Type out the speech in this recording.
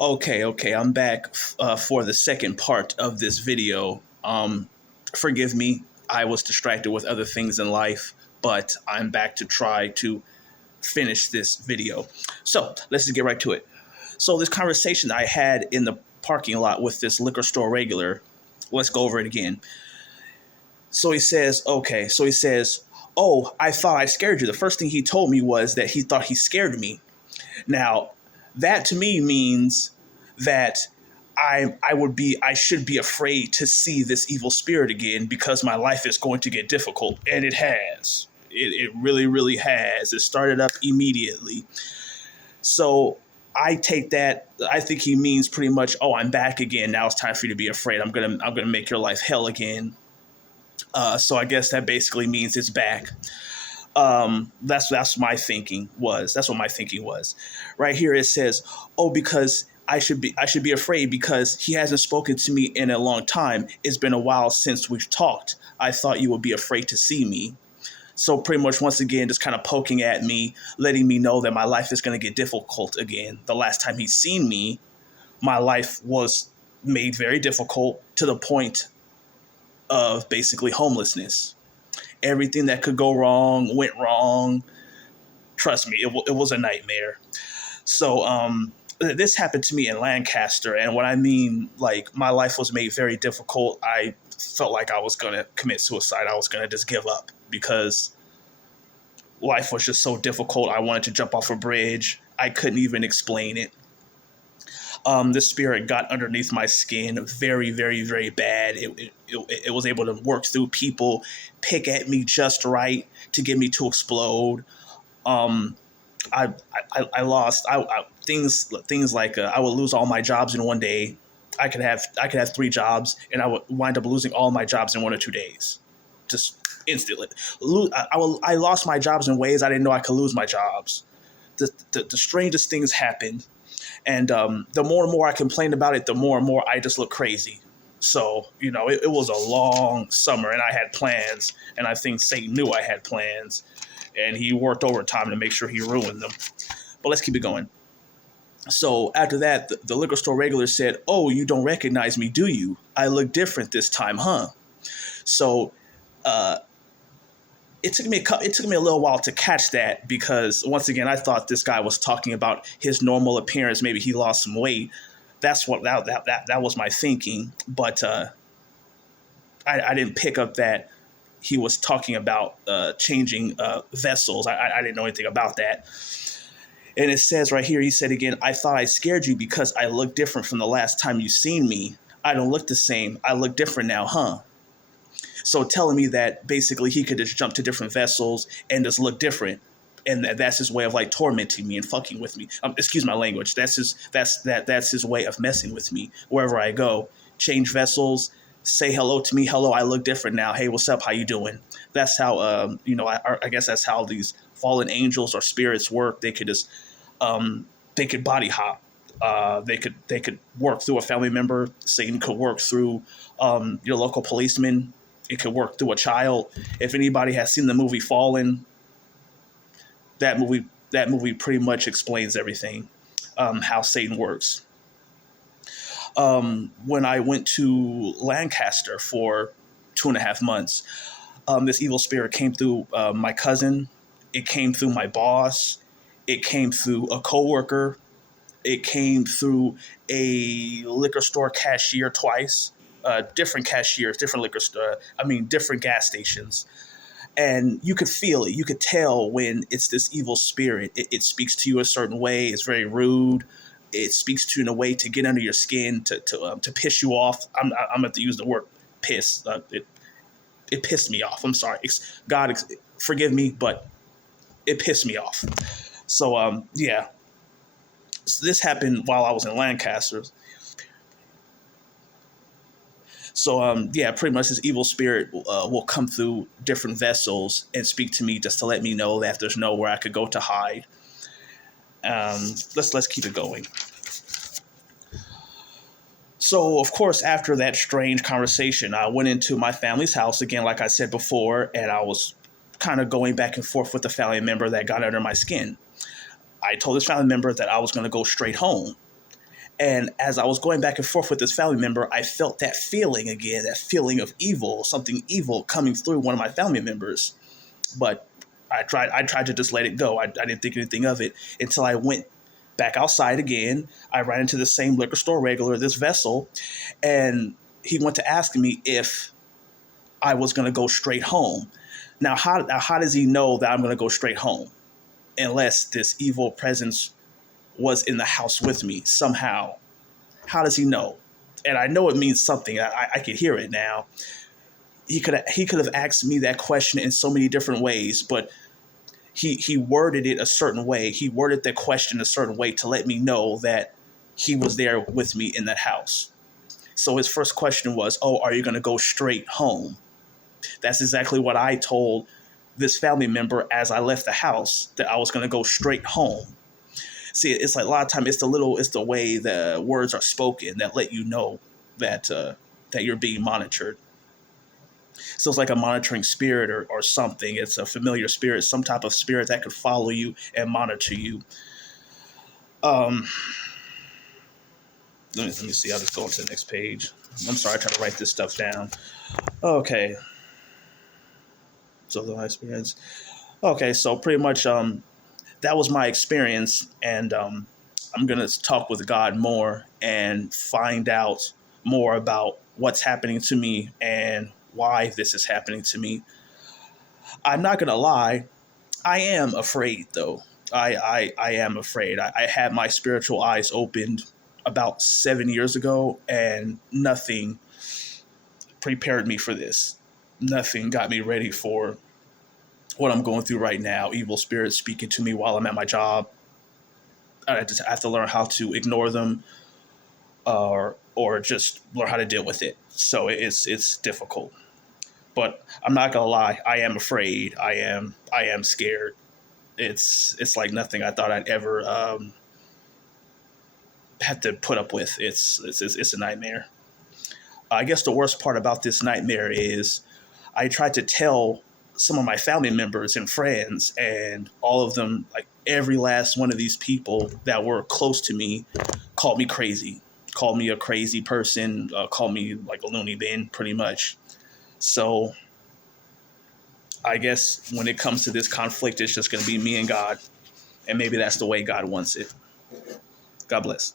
Okay, I'm back for the second part of this video. Forgive me, I was distracted with other things in life, but I'm back to try to finish this video. So let's just get right to it. So this conversation I had in the parking lot with this liquor store regular, let's go over it again. So he says, oh, I thought I scared you. The first thing he told me was that he thought he scared me. Now, that to me means that I should be afraid to see this evil spirit again because my life is going to get difficult, and it has. It really, really has. It started up immediately. So I take that. I think he means pretty much, oh, I'm back again. Now it's time for you to be afraid. I'm gonna make your life hell again. So I guess that basically means it's back. That's my thinking was. That's what my thinking was. Right here it says, "Oh, because I should be afraid because he hasn't spoken to me in a long time. It's been a while since we've talked. I thought you would be afraid to see me." So pretty much once again, just kind of poking at me, letting me know that my life is going to get difficult again. The last time he's seen me, my life was made very difficult to the point of basically homelessness. Everything that could go wrong went wrong. Trust me, it was a nightmare. So this happened to me in Lancaster, and what I mean, like, my life was made very difficult. I felt like I was going to commit suicide. I was going to just give up because life was just so difficult. I wanted to jump off a bridge. I couldn't even explain it. The spirit got underneath my skin very, very, very bad. It was able to work through people, pick at me just right to get me to explode. Um, I lost things like I would lose all my jobs in one day. I could have three jobs, and I would wind up losing all my jobs in 1 or 2 days, just instantly. I lost my jobs in ways I didn't know I could lose my jobs. The strangest things happened. And the more and more I complained about it, the more and more I just looked crazy. So, it was a long summer and I had plans. And I think Satan knew I had plans. And he worked overtime to make sure he ruined them. But let's keep it going. So after that, the liquor store regular said, "Oh, you don't recognize me, do you? I look different this time, huh?" So uh, it took me a little while to catch that because once again I thought this guy was talking about his normal appearance. Maybe he lost some weight. That's what that was my thinking. But I didn't pick up that he was talking about changing vessels. I didn't know anything about that. And it says right here, he said again, "I thought I scared you because I look different from the last time you seen me. I don't look the same. I look different now, huh?" So telling me that basically he could just jump to different vessels and just look different, and that's his way of like tormenting me and fucking with me. Excuse my language. That's his way of messing with me wherever I go. Change vessels, say hello to me. Hello, I look different now. Hey, what's up? How you doing? That's how I guess that's how these fallen angels or spirits work. They could just they could body hop. They could work through a family member. Satan could work through your local policeman. It could work through a child. If anybody has seen the movie Fallen, that movie pretty much explains everything, how Satan works. When I went to Lancaster for 2.5 months, this evil spirit came through my cousin. It came through my boss. It came through a coworker. It came through a liquor store cashier twice. Different cashiers, different liquor store. Different gas stations. And you could feel it. You could tell when it's this evil spirit. It speaks to you a certain way. It's very rude. It speaks to you in a way to get under your skin, to piss you off. I'm going to use the word piss. It pissed me off. I'm sorry. God, forgive me, but it pissed me off. So, yeah. So this happened while I was in Lancaster. So, pretty much this evil spirit will come through different vessels and speak to me just to let me know that there's nowhere I could go to hide. Let's keep it going. So, of course, after that strange conversation, I went into my family's house again, like I said before, and I was kind of going back and forth with the family member that got under my skin. I told this family member that I was going to go straight home. And as I was going back and forth with this family member, I felt that feeling again, that feeling of evil, something evil coming through one of my family members. But I tried to just let it go. I didn't think anything of it until I went back outside again. I ran into the same liquor store regular, this vessel, and he went to ask me if I was going to go straight home. Now, how does he know that I'm going to go straight home unless this evil presence was in the house with me somehow? How does he know? And I know it means something. I can hear it now. He could have asked me that question in so many different ways, but he worded it a certain way. He worded that question a certain way to let me know that he was there with me in that house. So his first question was, "Oh, are you going to go straight home?" That's exactly what I told this family member as I left the house, that I was going to go straight home. See, it's like a lot of time it's the way the words are spoken that let you know that that you're being monitored. So it's like a monitoring spirit or something. It's a familiar spirit, some type of spirit that could follow you and monitor you. Um, let me see. I'll just go on to the next page. I'm sorry, I tried to write this stuff down. Okay. So the experience. Okay, so pretty much that was my experience, and I'm gonna talk with God more and find out more about what's happening to me and why this is happening to me. I'm not gonna lie, I am afraid though. I am afraid. I had my spiritual eyes opened about 7 years ago, and nothing prepared me for this. Nothing got me ready for what I'm going through right now. Evil spirits speaking to me while I'm at my job. I just have to learn how to ignore them, or just learn how to deal with it. So it's difficult. But I'm not gonna lie, I am afraid. I am scared. It's like nothing I thought I'd ever have to put up with. It's a nightmare. I guess the worst part about this nightmare is I tried to tell some of my family members and friends, and all of them, like every last one of these people that were close to me, called me crazy, called me a crazy person, called me like a loony bin, pretty much. So I guess when it comes to this conflict, it's just going to be me and God, and maybe that's the way God wants it. God bless.